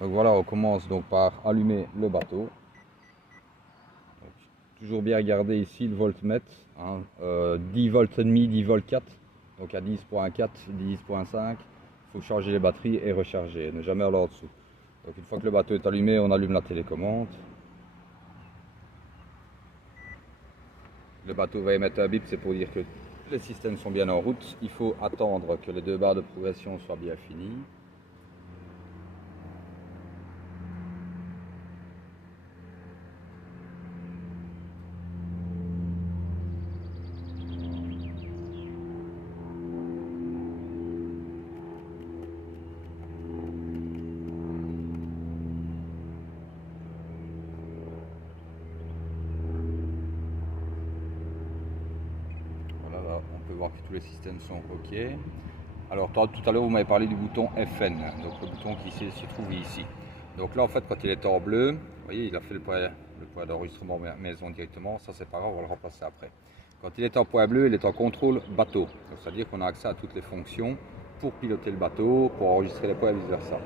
Donc voilà, on commence donc par allumer le bateau. Donc, toujours bien regarder ici le voltmètre, hein, 10 volts et demi, 10 volts 4, donc à 10.4, 10.5, il faut charger les batteries et recharger, ne jamais aller en dessous. Donc une fois que le bateau est allumé, on allume la télécommande. Le bateau va émettre un bip, c'est pour dire que les systèmes sont bien en route. Il faut attendre que les deux barres de progression soient bien finies. Voilà, là, on peut voir que tous les systèmes sont OK. Alors tout à l'heure, vous m'avez parlé du bouton FN, donc le bouton qui se trouve ici. Donc là, en fait, quand il est en bleu, vous voyez, il a fait le point d'enregistrement maison directement. Ça, c'est pas grave, on va le remplacer après. Quand il est en point bleu, il est en contrôle bateau. C'est-à-dire qu'on a accès à toutes les fonctions pour piloter le bateau, pour enregistrer les points et vice-versa.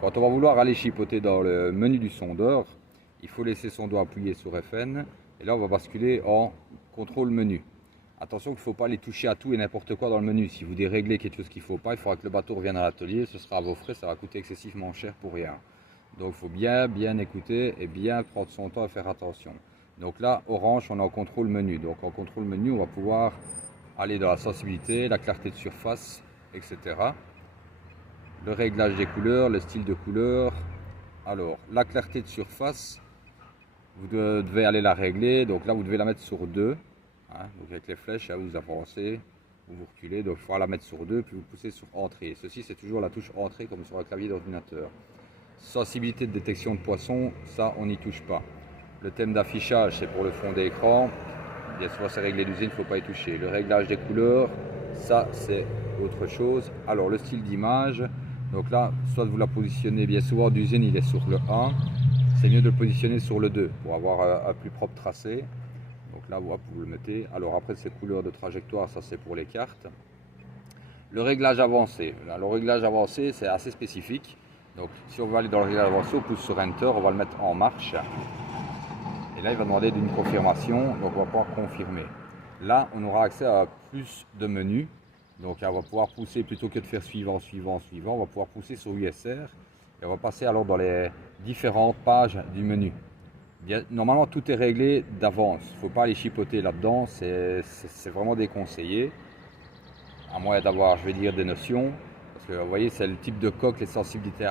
Quand on va vouloir aller chipoter dans le menu du sondeur, il faut laisser son doigt appuyé sur FN. Et là, on va basculer en contrôle menu. Attention qu'il ne faut pas aller toucher à tout et n'importe quoi dans le menu. Si vous déréglez quelque chose qu'il ne faut pas, il faudra que le bateau revienne à l'atelier. Ce sera à vos frais, ça va coûter excessivement cher pour rien. Donc il faut bien écouter et bien prendre son temps et faire attention. Donc là, orange, on est en contrôle menu. Donc en contrôle menu, on va pouvoir aller dans la sensibilité, la clarté de surface, etc. Le réglage des couleurs, le style de couleur. Alors, la clarté de surface, vous devez aller la régler. Donc là, vous devez la mettre sur 2. Hein, donc avec les flèches, là, vous avancez, vous reculez. Donc il faut la mettre sur 2, puis vous poussez sur entrée. Ceci, c'est toujours la touche entrée, comme sur un clavier d'ordinateur. Sensibilité de détection de poisson, ça on n'y touche pas. Le thème d'affichage, c'est pour le fond d'écran. Bien sûr, c'est réglé d'usine, il ne faut pas y toucher. Le réglage des couleurs, ça c'est autre chose. Alors le style d'image, donc là, soit vous la positionnez, bien souvent d'usine il est sur le 1. C'est mieux de le positionner sur le 2 pour avoir un plus propre tracé. Donc là, vous le mettez. Alors après, ces couleurs de trajectoire, ça c'est pour les cartes. Le réglage avancé. Là, le réglage avancé, c'est assez spécifique. Donc si on veut aller dans le réglage avancé, on pousse sur Enter, on va le mettre en marche. Et là, il va demander d'une confirmation, donc on va pouvoir confirmer. Là, on aura accès à plus de menus. Donc on va pouvoir pousser, plutôt que de faire suivant, suivant, suivant, on va pouvoir pousser sur USR. Et on va passer alors dans les différentes pages du menu. Bien, normalement, tout est réglé d'avance. Il ne faut pas aller chipoter là-dedans, c'est vraiment déconseillé. À moins d'avoir, je vais dire, des notions. Parce que vous voyez, c'est le type de coque, les sensibilités